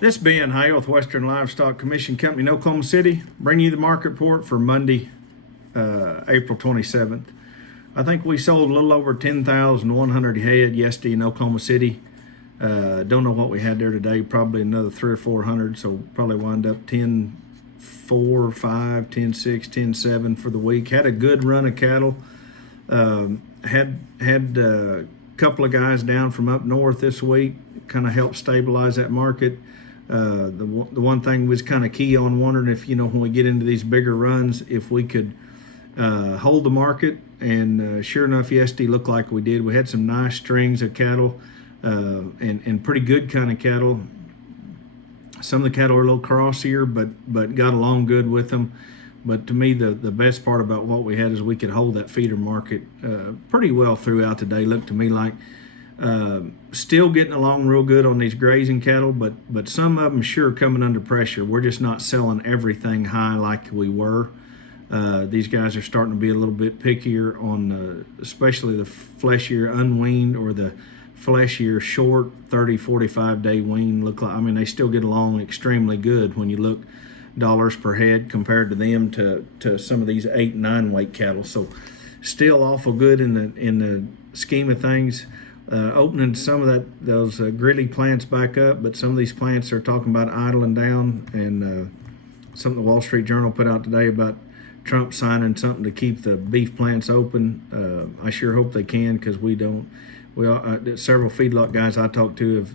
This being Hay with Western Livestock Commission Company in Oklahoma City, bring you the market report for Monday, April 27th. I think we sold a little over 10,100 head yesterday in Oklahoma City. Don't know what we had there today, probably another 300 or 400, so probably wind up 10.4, 5, 10.6, 10.7 for the week. Had a good run of cattle. Had a couple of guys down from up north this week, kind of helped stabilize that market. The one thing was kind of key on wondering if, when we get into these bigger runs, if we could hold the market. And sure enough, yesterday looked like we did. We had some nice strings of cattle and pretty good kind of cattle. Some of the cattle are a little crossier, but got along good with them. But to me, the best part about what we had is we could hold that feeder market pretty well throughout the day. Looked to me like still getting along real good on these grazing cattle, but some of them sure coming under pressure. We're just not selling everything high like we were. These guys are starting to be a little bit pickier on especially the fleshier unweaned or the fleshier short 30, 45 day wean. They still get along extremely good when you look dollars per head compared to them to some of these 8 and 9 weight cattle. So still awful good in the scheme of things. Opening some of those grilly plants back up, but some of these plants are talking about idling down, and something the Wall Street Journal put out today about Trump signing something to keep the beef plants open. I sure hope they can, because several feedlot guys I talked to have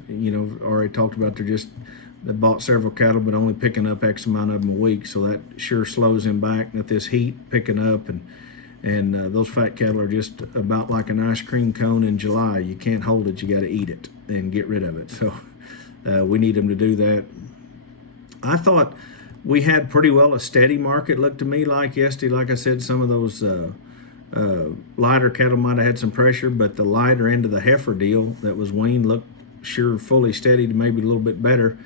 already talked about they bought several cattle but only picking up X amount of them a week, so that sure slows them back. With this heat picking up, and those fat cattle are just about like an ice cream cone in July. You can't hold it, you got to eat it and get rid of it. So we need them to do that. I thought we had pretty well a steady market, looked to me like yesterday. Like I said, some of those lighter cattle might have had some pressure, but the lighter end of the heifer deal that was weaned looked sure fully steady to maybe a little bit better.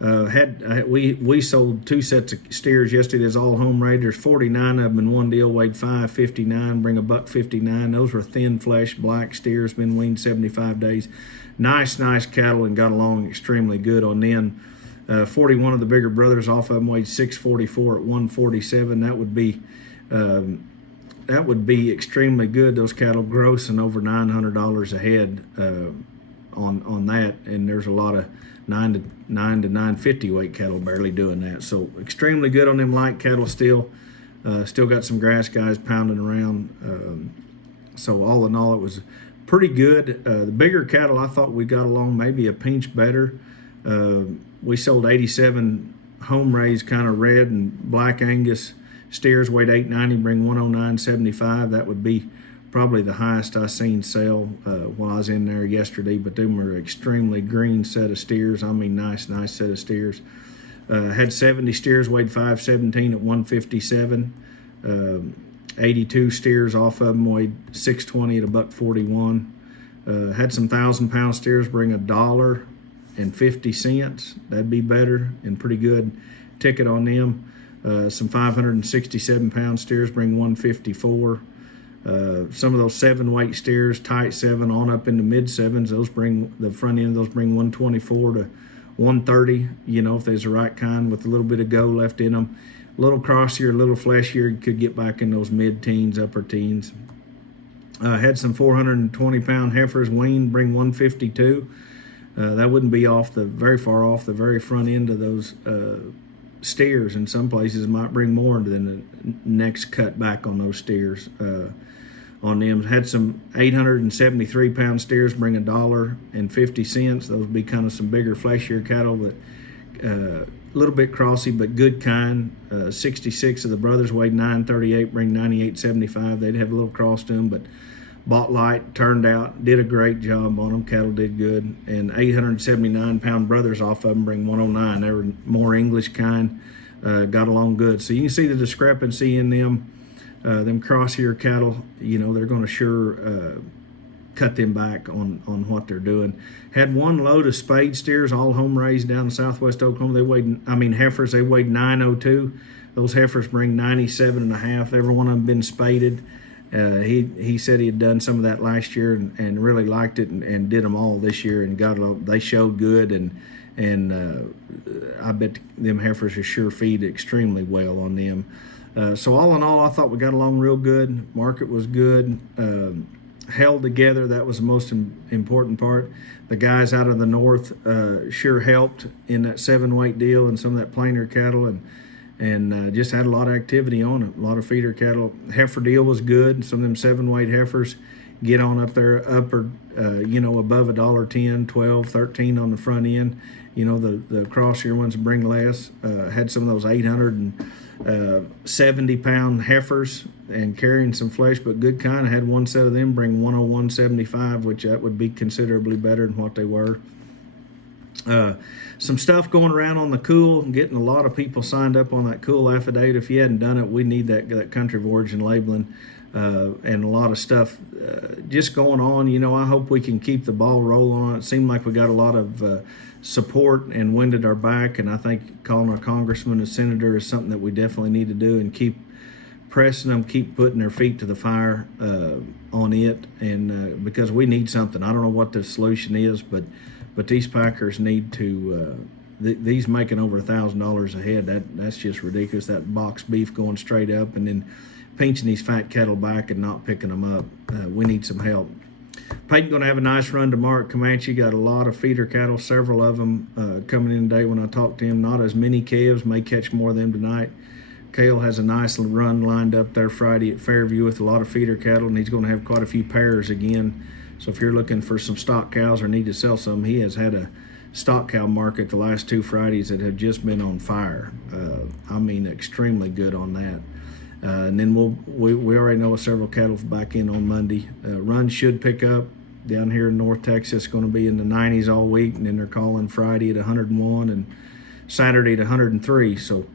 We sold 2 sets of steers yesterday. There's all home raiders. 49 of them in one deal weighed 559, bring a $1.59. Those were thin flesh black steers, been weaned 75 days. Nice cattle, and got along extremely good on them. 41 of the bigger brothers off of them weighed 644 at 147. That would be extremely good. Those cattle grossing over $900 a head on that, and there's a lot of 9 to 950 weight cattle barely doing that. So extremely good on them light cattle still. Still got some grass guys pounding around. So all in all, it was pretty good. The bigger cattle, I thought we got along maybe a pinch better. We sold 87 home raised kind of red and black Angus steers, weighed 890, bring 109.75. That would be probably the highest I seen sell while I was in there yesterday, but them were extremely green set of steers. Nice set of steers. Had 70 steers, weighed 517 at 157. 82 steers off of them weighed 620 at $1.41. Had some 1,000-pound steers bring $1.50. That'd be better, and pretty good ticket on them. Some 567-pound steers bring 154. Some of those 7 weight steers, tight 7 on up into mid 7s, those bring the front end of those bring 124 to 130. If there's the right kind with a little bit of go left in them, a little crossier, a little fleshier, could get back in those mid teens, upper teens. Had some 420-pound heifers weaned, bring 152. That wouldn't be very far off the very front end of those steers. In some places, it might bring more than the next cut back on those steers. On them, had some 873-pound steers bring $1.50. Those would be kind of some bigger, fleshier cattle, but a little bit crossy, but good kind. 66 of the brothers weighed 938, bring 98.75. They'd have a little cross to them, but bought light, turned out, did a great job on them. Cattle did good. And 879-pound brothers off of them bring 109. They were more English kind, got along good. So you can see the discrepancy in them. Them crossier cattle, they're going to sure cut them back on what they're doing. Had one load of spade steers, all home raised down in southwest Oklahoma. Heifers, they weighed 902. Those heifers bring 97.5. Every one of them been spaded. He said he had done some of that last year and really liked it and did them all this year, and they showed good, and and I bet them heifers are sure feed extremely well on them. So all in all, I thought we got along real good. Market was good. Held together. That was the most important part. The guys out of the north sure helped in that 7-weight deal and some of that plainer cattle, and just had a lot of activity on it. A lot of feeder cattle. Heifer deal was good. Some of them 7-weight heifers get on up there, above $1.10, 12, 13 on the front end. The cross-year ones bring less. Had some of those 870-pound heifers and carrying some flesh, but good kind. I had one set of them bring 101.75, which that would be considerably better than what they were. Some stuff going around on the cool, getting a lot of people signed up on that cool affidavit. If you hadn't done it, we need that country of origin labeling, and a lot of stuff just going on. I hope we can keep the ball rolling on it. It seemed like we got a lot of support and wind at our back, and I think calling our congressman and senator is something that we definitely need to do, and keep pressing them, keep putting their feet to the fire on it, and because we need something. I don't know what the solution is, but these packers need to. These making over $1,000 a head, that's just ridiculous. That box beef going straight up, and then pinching these fat cattle back and not picking them up. We need some help. Peyton's going to have a nice run tomorrow at Comanche. Got a lot of feeder cattle, several of them coming in today when I talked to him. Not as many calves, may catch more of them tonight. Cale has a nice run lined up there Friday at Fairview with a lot of feeder cattle, and he's going to have quite a few pairs again. So if you're looking for some stock cows or need to sell some, he has had a stock cow market the last 2 Fridays that have just been on fire. Extremely good on that. And then we already know several cattle back in on Monday. Runs should pick up down here in North Texas. Going to be in the 90s all week, and then they're calling Friday at 101 and Saturday at 103. So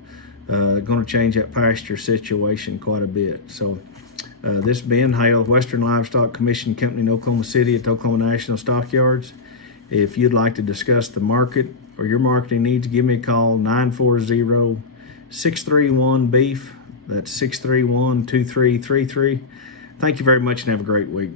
going to change that pasture situation quite a bit. So this Ben Hale, Western Livestock Commission Company in Oklahoma City at the Oklahoma National Stockyards. If you'd like to discuss the market or your marketing needs, give me a call, 940-631-BEEF. That's 631-2333. Thank you very much and have a great week.